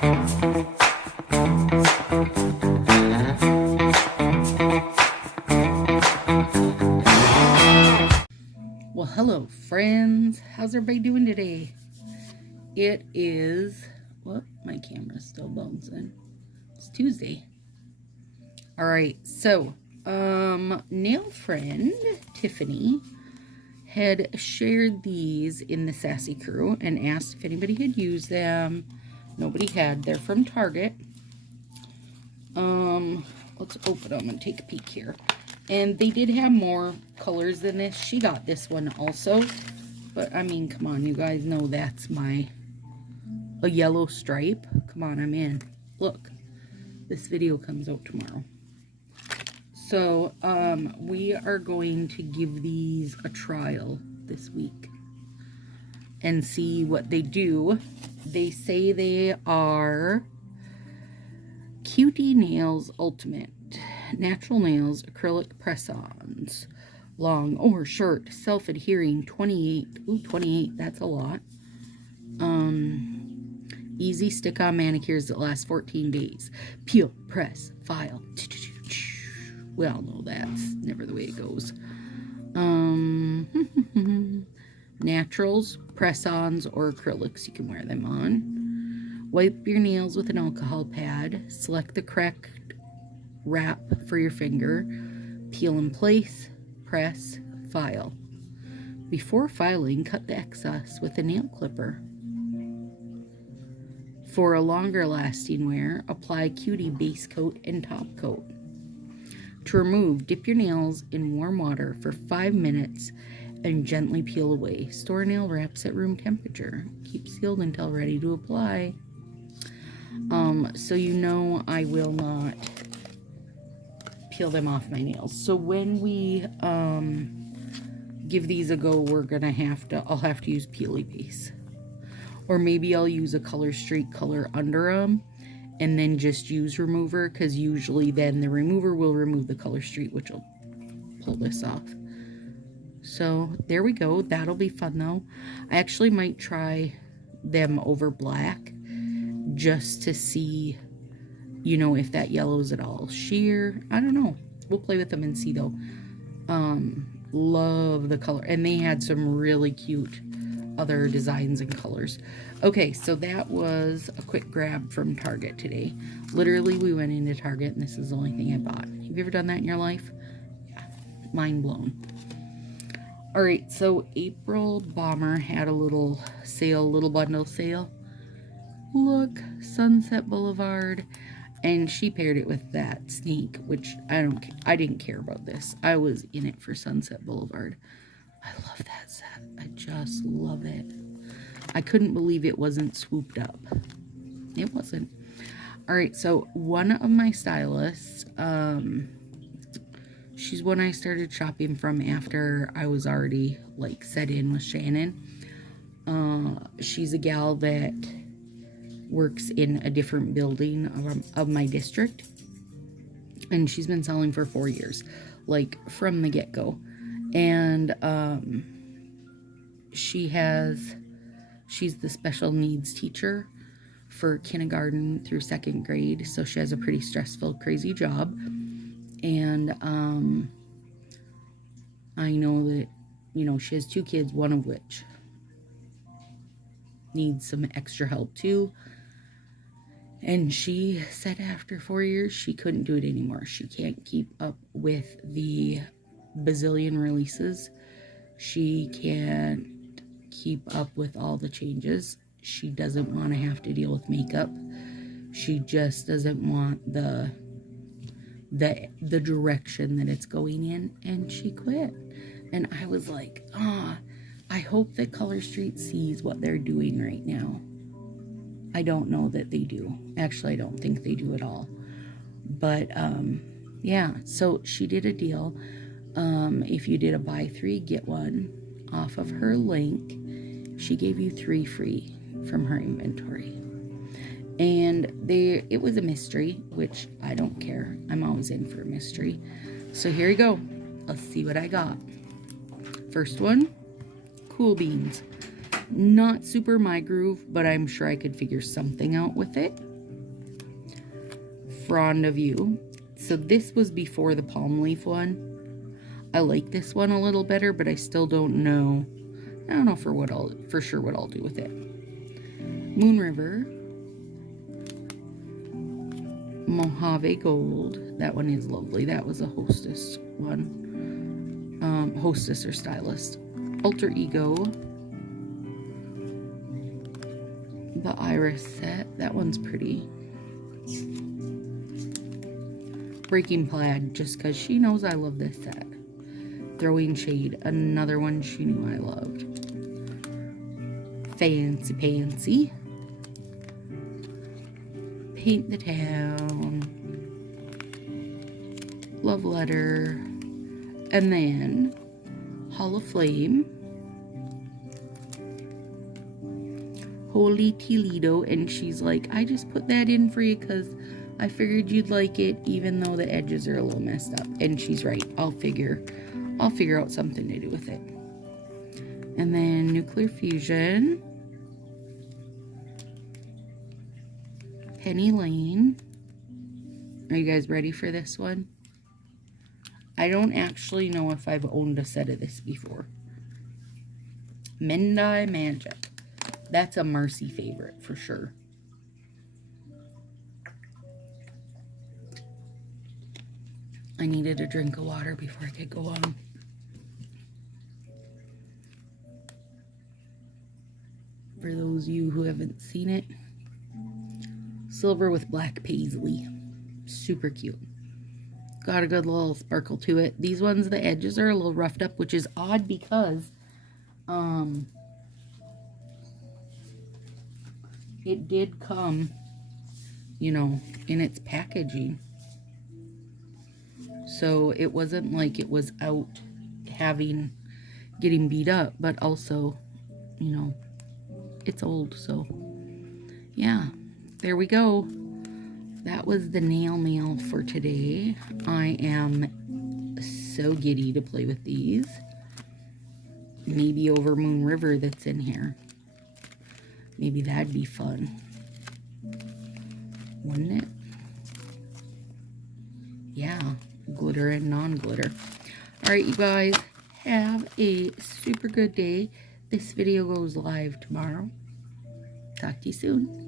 Well, hello friends. How's everybody doing today? It is, well, my camera's still bouncing. It's Tuesday. All right, so, nail friend Tiffany had shared these in the Sassy crew and asked if anybody had used them. Nobody had. They're from Target. Let's open them and take a peek here. And they did have more colors than this. She got this one also. But, I mean, come on. You guys know that's a yellow stripe. Come on, I'm in. Look. This video comes out tomorrow. So, we are going to give these a trial this week. And see what they do. They say they are Cutie Nails Ultimate. Natural nails, acrylic press-ons, long or short, self-adhering, 28. Ooh, 28, that's a lot. Easy stick-on manicures that last 14 days. Peel, press, file. We all know that's never the way it goes. Naturals, press-ons, or acrylics, you can wear them on. Wipe your nails with an alcohol pad. Select the correct wrap for your finger, peel in place, press, file. Before filing, cut the excess with a nail clipper. For a longer lasting wear, apply Cutie base coat and top coat. To remove, dip your nails in warm water for 5 minutes and gently peel away. Store nail wraps at room temperature. Keep sealed until ready to apply. So you know I will not peel them off my nails. So when we give these a go, I'll have to use Peely Base. Or maybe I'll use a Color Street color under them and then just use remover, because usually then the remover will remove the Color Street, which will pull this off. So there we go. That'll be fun though. I actually might try them over black just to see, you know, if that yellow's at all sheer. I don't know. We'll play with them and see though. Love the color. And they had some really cute other designs and colors. Okay, so that was a quick grab from Target today. Literally, we went into Target and this is the only thing I bought. Have you ever done that in your life? Yeah, mind blown. Alright, so April Bomber had a little sale, little bundle sale. Look, Sunset Boulevard. And she paired it with that snake, which I didn't care about this. I was in it for Sunset Boulevard. I love that set. I just love it. I couldn't believe it wasn't swooped up. It wasn't. Alright, so one of my stylists, she's one I started shopping from after I was already like set in with Shannon. She's a gal that works in a different building of my district, and she's been selling for 4 years, like from the get-go. And she's the special needs teacher for kindergarten through 2nd grade, so she has a pretty stressful, crazy job. And I know that, you know, she has 2 kids, one of which needs some extra help too. And she said after 4 years, she couldn't do it anymore. She can't keep up with the bazillion releases. She can't keep up with all the changes. She doesn't want to have to deal with makeup. She just doesn't want the direction that it's going in, and she quit. And I was like, I hope that Color Street sees what they're doing right now. I don't know that they do. Actually, I don't think they do at all. But, yeah, so she did a deal. If you did a buy 3, get 1 off of her link, she gave you 3 free from her inventory. And it was a mystery, which I don't care. I'm always in for a mystery. So here we go. Let's see what I got. First one, Cool Beans. Not super my groove, but I'm sure I could figure something out with it. Frond of You. So this was before the palm leaf one. I like this one a little better, but I still don't know. I don't know for sure what I'll do with it. Moon River. Mojave Gold. That one is lovely. That was a Hostess one. Hostess or Stylist. Alter Ego. The Iris set. That one's pretty. Breaking Plaid, just because she knows I love this set. Throwing Shade. Another one she knew I loved. Fancy Pantsy. Paint the Town. Love Letter. And then Hall of Flame. Holy Toledo. And she's like, I just put that in for you because I figured you'd like it, even though the edges are a little messed up. And she's right. I'll figure out something to do with it. And then Nuclear Fusion. Penny Lane. Are you guys ready for this one? I don't actually know if I've owned a set of this before. Mendai Magic. That's a Marcy favorite for sure. I needed a drink of water before I could go on. For those of you who haven't seen it, silver with black paisley. Super cute. Got a good little sparkle to it. These ones, the edges are a little roughed up, which is odd because it did come, you know, in its packaging. So it wasn't like it was out getting beat up, but also, you know, it's old. So yeah, there we go. That was the nail mail for today. I am so giddy to play with these. Maybe over Moon River that's in here. Maybe that'd be fun. Wouldn't it? Yeah. Glitter and non-glitter. Alright, you guys, have a super good day. This video goes live tomorrow. Talk to you soon.